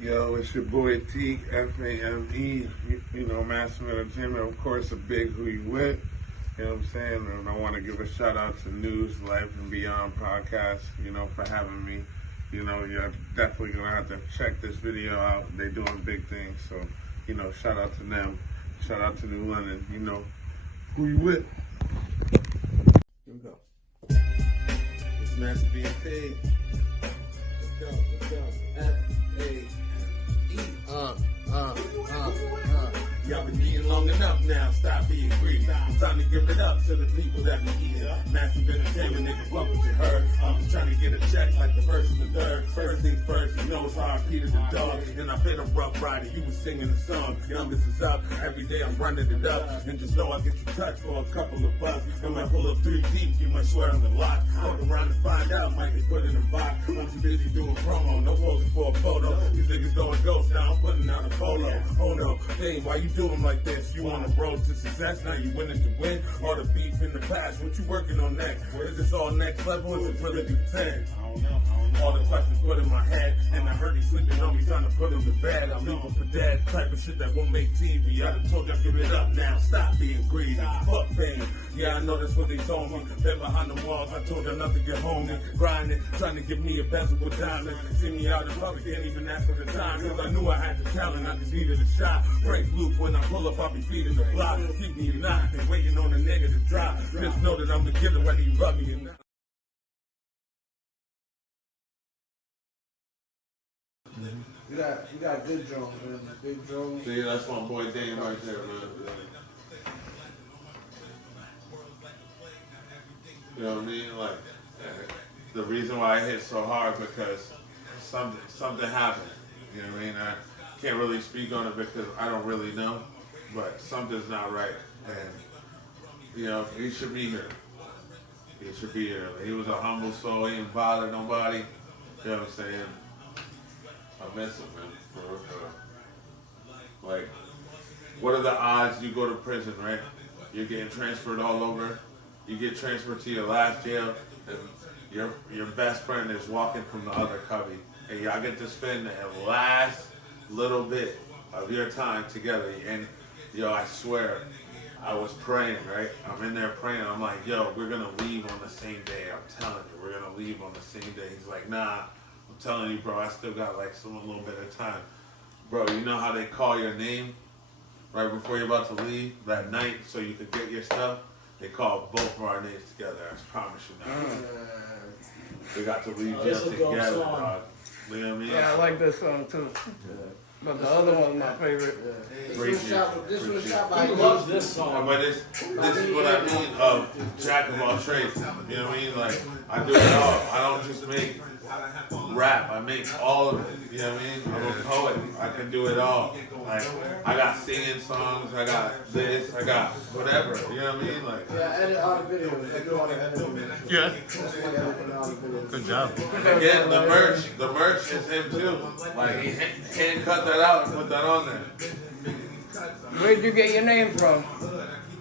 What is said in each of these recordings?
Yo, it's your boy Teek Fame, you know, Master Entertainment, of course, a big who you with, you know what I'm saying? And I want to give a shout out to News, Life, and Beyond podcast, you know, for having me. You know, you're definitely going to have to check this video out. They're doing big things, so, you know, shout out to them. Shout out to New London, you know, who you with? Here we go. It's Master being paid. Let's go. F-A-M-E. Y'all been eating long enough now, stop being greedy. Time to give it up to the people that be eating. Massive entertainment, nigga, fuck what you heard. I'm just trying to get a check like the first and the third. First things first, you know it's hard, Peter the dog. And I've been a rough rider, you was singing the song. Numbers is up, every day I'm running it up. And just know I get you touched for a couple of bucks. And when I pull up 3 deep, you might swear on the lot. Fuck around and find out, might get put in a box. I'm too busy doing promo, no posing for a photo. These niggas going ghost, now I'm putting out a polo. Oh no, dang, why you doing like this? You on the road to success, now you winning to win? Or the beef in the past, what you working on next? Is this all next level, or is it really the 10? I don't know. All the questions put in my head, and I heard he sleeping on me, trying to put him to bed. I leave him for dead, type of shit that won't make TV. I done told y'all, give it up now, stop being greedy. Fuck fame, yeah, I know that's what they told me. Been behind the walls, I told y'all not to get homey. Grinding, trying to give me a bezel with diamonds. See me out in public, can't even ask for the time. Cause I knew I had the talent, I just needed a shot. Frank Luke, when I pull up, I'll be feeding the block. Keep me knocked and waiting on a nigga to drop. Just know that I'm the killer, whether you rub me or not. You got good drones, man. Big drones. See, that's my boy Dane right there, man. You know what I mean? Like, the reason why I hit so hard because something happened. You know what I mean? I can't really speak on it because I don't really know, but something's not right. And, you know, he should be here. He should be here. He was a humble soul. He didn't bother nobody. You know what I'm saying? I miss him, man. For real. Like, what are the odds you go to prison, right? You're getting transferred all over. You get transferred to your last jail, and your best friend is walking from the other cubby, and y'all get to spend the last little bit of your time together. And yo, I swear, I was praying, right? I'm in there praying. I'm like, yo, we're gonna leave on the same day. I'm telling you, we're gonna leave on the same day. He's like, nah. I'm telling you, bro, I still got like a little bit of time. Bro, you know how they call your name right before you're about to leave that night so you could get your stuff? They called both of our names together, I promise you now. We got to leave just together, dog. You know what I mean? Yeah, I like this song too. But the other one's my favorite. This was shot by He loves this song. But this is what I mean of jack of all trades. You know what I mean? Like, I do it all. I don't just make rap, I make all of it. You know what I mean? I'm a poet. I can do it all. Like, I got singing songs, I got this, I got whatever. You know what I mean? Like, Yeah, I edit all the videos. I do all the editing. Yeah. That's why I edit all the videos. Good job. and again, the merch is him too. Like, he can't cut that out and put that on there. Where'd you get your name from?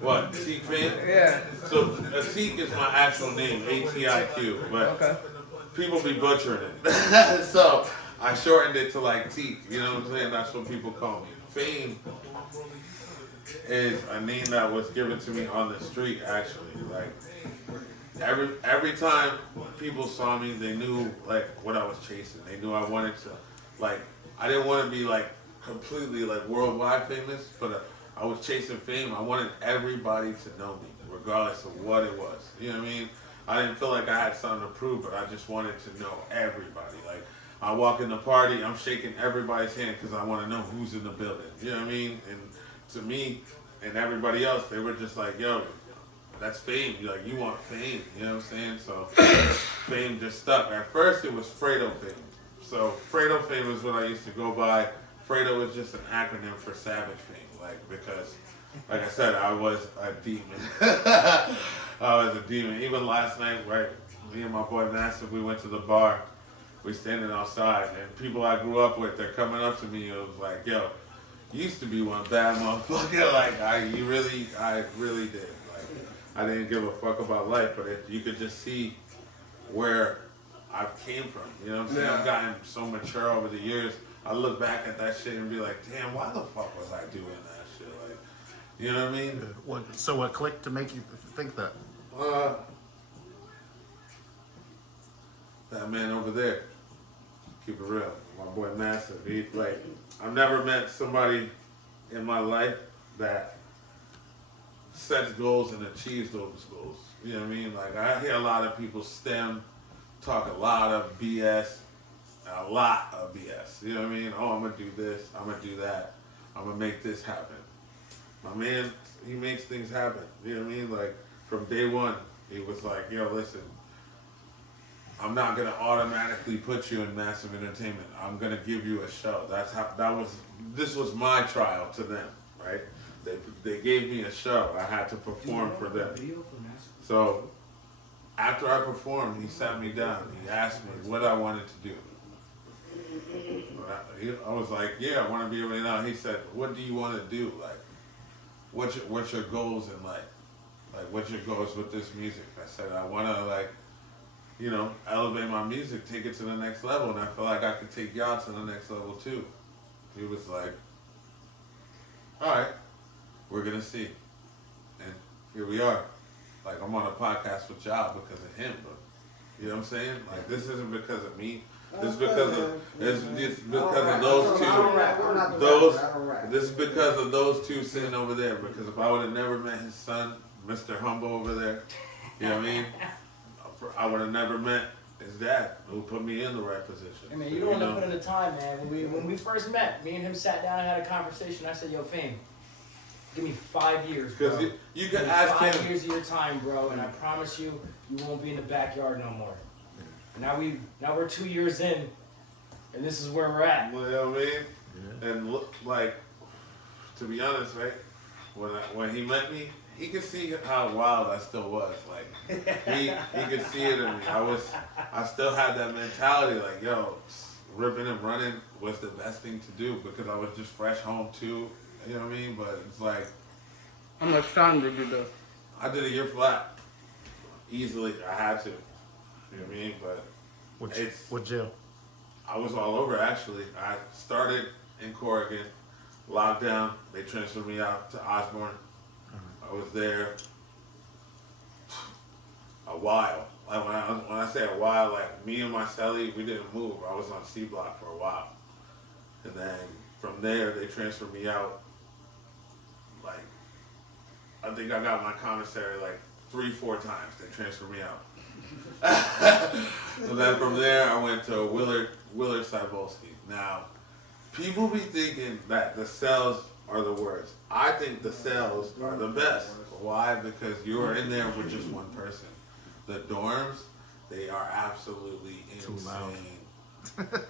What, Teek Fame? Yeah. So, Teek is my actual name, A-T-I-Q, but Okay. people be butchering it. So, I shortened it to like Teek, you know what I'm saying? That's what people call me. Fame is a name that was given to me on the street, actually. Like, every time people saw me, they knew like what I was chasing. They knew I wanted to, like, I didn't want to be like completely like worldwide famous, but I was chasing fame. I wanted everybody to know me, regardless of what it was. You know what I mean? I didn't feel like I had something to prove, but I just wanted to know everybody. Like, I walk in the party, I'm shaking everybody's hand because I want to know who's in the building. You know what I mean? And to me and everybody else, they were just like, yo, that's fame. You're like, you want fame. You know what I'm saying? So fame just stuck. At first, it was Fredo Fame. So Fredo Fame is what I used to go by. Fredo was just an acronym for Savage Fame. Like, because, like I said, I was a demon. I was a demon. Even last night, right, me and my boy Massive, we went to the bar. We standing outside, and people I grew up with, they're coming up to me. It was like, yo, you used to be one bad motherfucker. Like, I really did. Like, I didn't give a fuck about life, but you could just see where I've came from. You know what I'm saying? I've gotten so mature over the years. I look back at that shit and be like, damn, why the fuck was I doing that shit? Like, you know what I mean? So what clicked to make you think that? That man over there, keep it real, my boy Massive. He like, I've never met somebody in my life that sets goals and achieves those goals. You know what I mean? Like, I hear a lot of people talk a lot of BS. You know what I mean? Oh, I'm gonna do this, I'm gonna do that, I'm gonna make this happen. My man, he makes things happen. You know what I mean? Like, from day one, he was like, yo, listen, I'm not gonna automatically put you in massive entertainment. I'm gonna give you a show. This was my trial to them, right? They gave me a show. I had to perform for them. So after I performed, he sat me down. He asked me what I wanted to do. I was like, yeah, I want to be able to know. He said, what do you want to do? Like, what's your goals in life? Like, what's your goals with this music? I said, I want to, like, you know, elevate my music, take it to the next level, and I feel like I could take y'all to the next level too. He was like, all right, we're gonna see. And here we are. Like, I'm on a podcast with y'all because of him, but you know what I'm saying? Like, this isn't because of me. This is because of those two. This is because of those two sitting over there. Because if I would have never met his son, Mr. Humble over there, you know what I mean? I would have never met his dad, who put me in the right position. I mean, you don't want to put in the time, man. When we first met, me and him sat down and had a conversation. I said, yo, Fame, give me 5 years, bro. Because you can ask him. 5 years of your time, bro, and I promise you, you won't be in the backyard no more. And now we're 2 years in, and this is where we're at. You know what I mean? Yeah. And look, like, to be honest, right? When he met me, he could see how wild I still was. Like, he could see it in me. I still had that mentality, like, yo, ripping and running was the best thing to do because I was just fresh home too. You know what I mean? But it's like, How much time did you do? I did a year flat. Easily, I had to. You know what I mean? But What jail? I was all over, actually. I started in Corrigan, lockdown. They transferred me out to Osborne. I was there a while. Like, when I say a while, like, me and my cellie, we didn't move. I was on C block for a while. And then from there, they transferred me out. Like, I think I got my commissary like 3-4 times. They transferred me out. And then from there, I went to Willard Cybolski. Now, people be thinking that the cells are the worst. I think the cells are the best. Why? Because you're in there with just one person. The dorms, they are absolutely insane.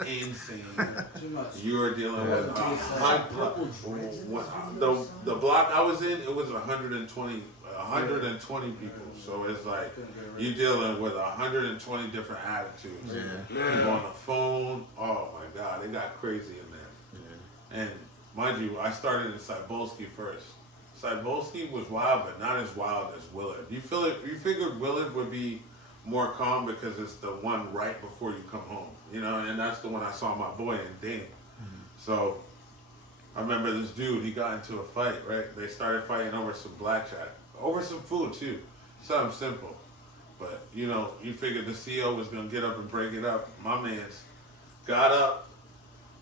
Insane. You are dealing with the block I was in. It was 120 people. So it's like you're dealing with 120 different attitudes. People on the phone. Oh my God, it got crazy in there. And mind you, I started in Cybolski first. Cybolski was wild, but not as wild as Willard. You figured Willard would be more calm because it's the one right before you come home, you know, and that's the one I saw my boy in Dane. So I remember this dude, he got into a fight, right? They started fighting over some blackjack, over some food too, something simple. But, you know, you figured the CO was going to get up and break it up. My man's got up,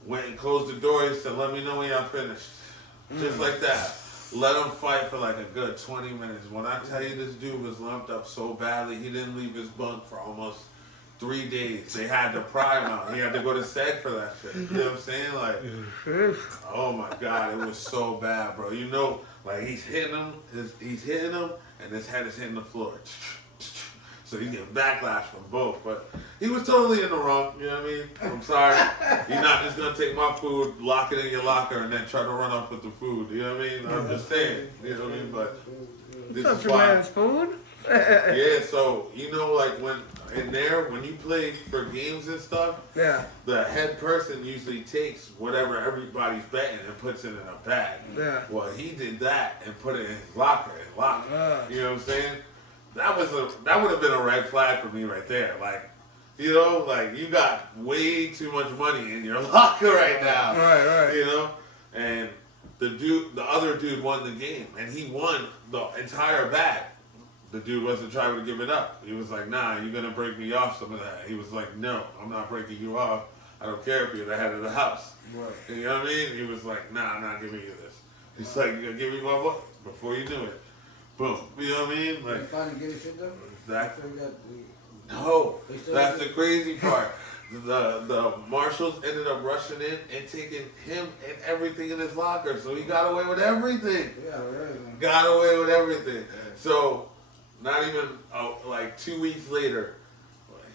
went and closed the door. He said, let me know when y'all finished. Just like that. Let him fight for like a good 20 minutes. When I tell you this dude was lumped up so badly, he didn't leave his bunk for almost 3 days. They had to pry him out. He had to go to SEG for that shit. You know what I'm saying? Like, oh my God, it was so bad, bro. You know, like he's hitting him, and his head is hitting the floor. So he's getting backlash from both. But he was totally in the wrong, you know what I mean? I'm sorry. You're not just going to take my food, lock it in your locker, and then try to run off with the food. You know what I mean? I'm just saying. You know what I mean? But this Such is a why. man's food? Yeah, so, you know, like when you play for games and stuff, Yeah. the head person usually takes whatever everybody's betting and puts it in a bag. Yeah. Well, he did that and put it in his locker. You know what I'm saying? That would have been a red flag for me right there. Like, You know, like, you got way too much money in your locker right now. Right. You know? And the other dude won the game, and he won the entire bag. The dude wasn't trying to give it up. He was like, nah, you're gonna break me off some of that. He was like, no, I'm not breaking you off. I don't care if you're the head of the house. Right. You know what I mean? He was like, nah, I'm not giving you this. He's like, you gonna give me my book before you do it. Boom. You know what I mean? You Like, finally get his shit done? exactly. So you got No, They still that's have the crazy part. The marshals ended up rushing in and taking him and everything in his locker, so he got away with everything. yeah, right. Got away with everything. So, not even like 2 weeks later,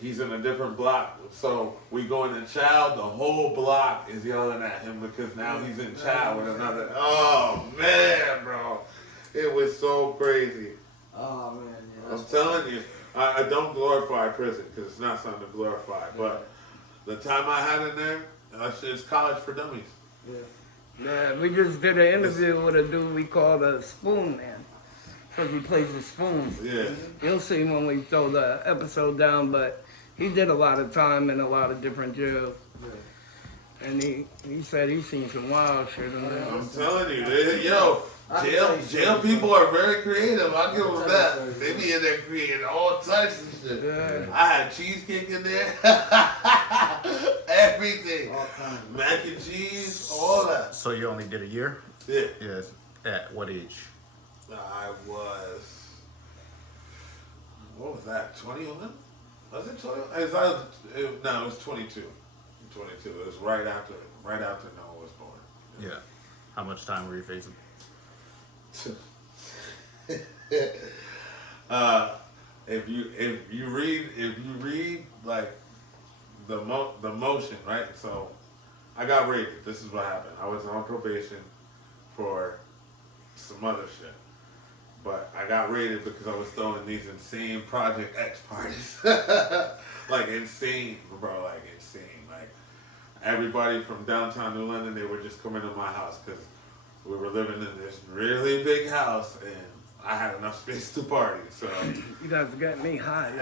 he's in a different block. So we go into Chow. The whole block is yelling at him because now he's in Chow with another. Oh man, bro, it was so crazy. Oh man, yeah. I'm telling you, I don't glorify prison because it's not something to glorify. But the time I had in there, it's college for dummies. Yeah. Yeah, we just did an interview with a dude we call the Spoon Man. Because he plays with spoons. Yeah. You'll see when we throw the episode down, but he did a lot of time in a lot of different jails. Yeah. And he said he's seen some wild shit in there. I'm telling you, yo, I can jail tell you something. people are very creative. I'll give them tell that. you They something. be in there creating all types of shit. Yeah. I had cheesecake in there. Everything. All kinds of Mac and cheese, all that. So you only did a year? Yeah. Yes. At what age? I was, what was that, 21? Was it 21? No, it was 22. 22. It was right after Noah was born. Yeah. How much time were you facing? If you read like the motion, right? So I got raided. This is what happened. I was on probation for some other shit, but I got raided because I was throwing these insane Project X parties, like insane, bro, like insane. Like everybody from downtown New London, they were just coming to my house because we were living in this really big house and I had enough space to party. So You guys got me high,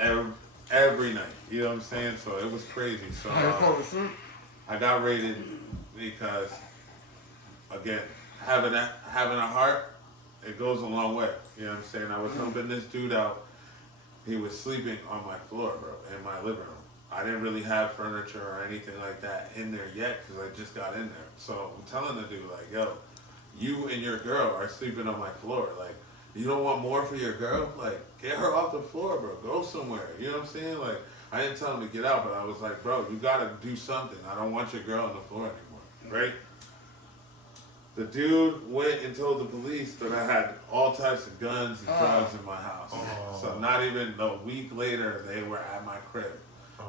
yo. every night, you know what I'm saying? So it was crazy. So How to fall asleep? I got raided because, again, having a heart, it goes a long way. You know what I'm saying? I was helping this dude out. He was sleeping on my floor, bro, in my living room. I didn't really have furniture or anything like that in there yet because I just got in there. So I'm telling the dude, like, yo, you and your girl are sleeping on my floor. Like, you don't want more for your girl? Like, get her off the floor, bro. Go somewhere. You know what I'm saying? Like, I didn't tell him to get out, but I was like, bro, you gotta do something. I don't want your girl on the floor anymore, right? The dude went and told the police that I had all types of guns and drugs in my house. So not even a week later, they were at my crib.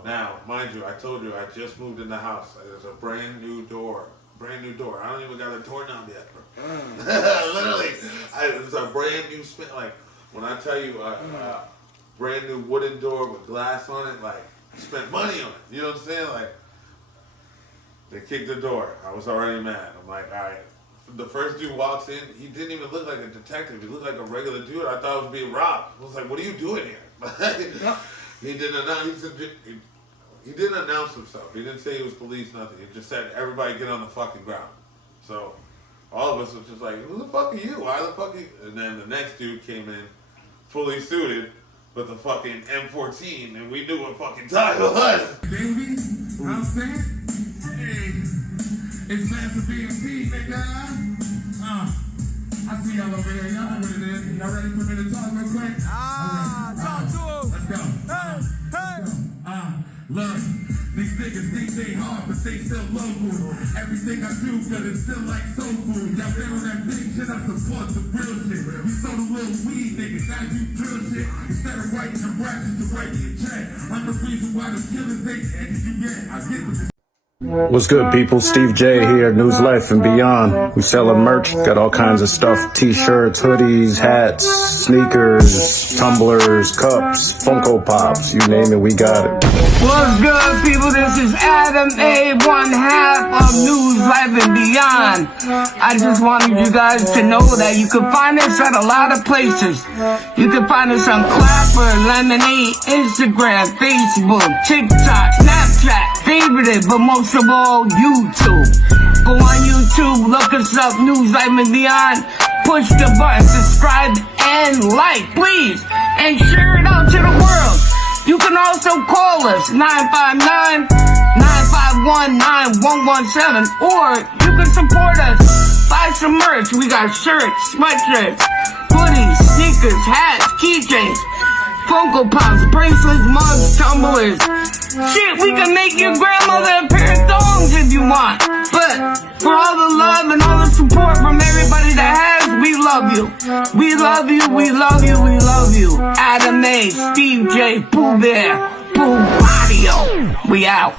Now, mind you, I told you I just moved in the house. There's a brand new door. I don't even got a doorknob yet, bro. Literally, it's a brand new like when I tell you a brand new wooden door with glass on it, like spent money on it. You know what I'm saying? Like they kicked the door. I was already mad. I'm like, all right. The first dude walks in. He didn't even look like a detective. He looked like a regular dude. I thought I was being robbed. I was like, what are you doing here? He didn't announce. He didn't announce himself. He didn't say he was police, nothing. He just said, everybody get on the fucking ground. So all of us was just like, who the fuck are you? Why the fuck are you? And then the next dude came in, fully suited, with the fucking M14, and we knew what fucking time it was. Baby, you know what I'm saying? Hey, it's Master BMP, nigga. I see y'all over there. Y'all know what it is. Y'all ready for me to talk real quick? Talk to him. Let's go. Hey. Look, these niggas think they hard, but they still local. Everything I do, but it's still like soul food. Y'all been on that big shit, I support the real shit. You sold a little weed, niggas, now you drill shit. Instead of writing the raps, you write your check. I'm the reason why the killers ain't, and you get, I get the What's good, people? Steve J here, News Life and Beyond. We selling merch, got all kinds of stuff. T-shirts, hoodies, hats, sneakers, tumblers, cups, Funko Pops, you name it, we got it. What's good, people? This is Adam A, one half of News Life and Beyond. I just wanted you guys to know that you can find us at a lot of places. You can find us on Clapper, Lemonade, Instagram, Facebook, TikTok, Snapchat, favorite it, but most of all, YouTube. Go on YouTube, look us up, News Life and Beyond. Push the button, subscribe and like, please, and share it out to the world. You can also call us, 959-951-9117, or you can support us, buy some merch. We got shirts, sweatshirts, hoodies, sneakers, hats, keychains, Funko Pops, bracelets, mugs, tumblers. Shit, we can make your grandmother a pair of thongs if you want. But for all the love and all the support from everybody that has, we love you. We love you, we love you, we love you. Adam A, Steve J, Pooh Bear, Pooh Patio. We out.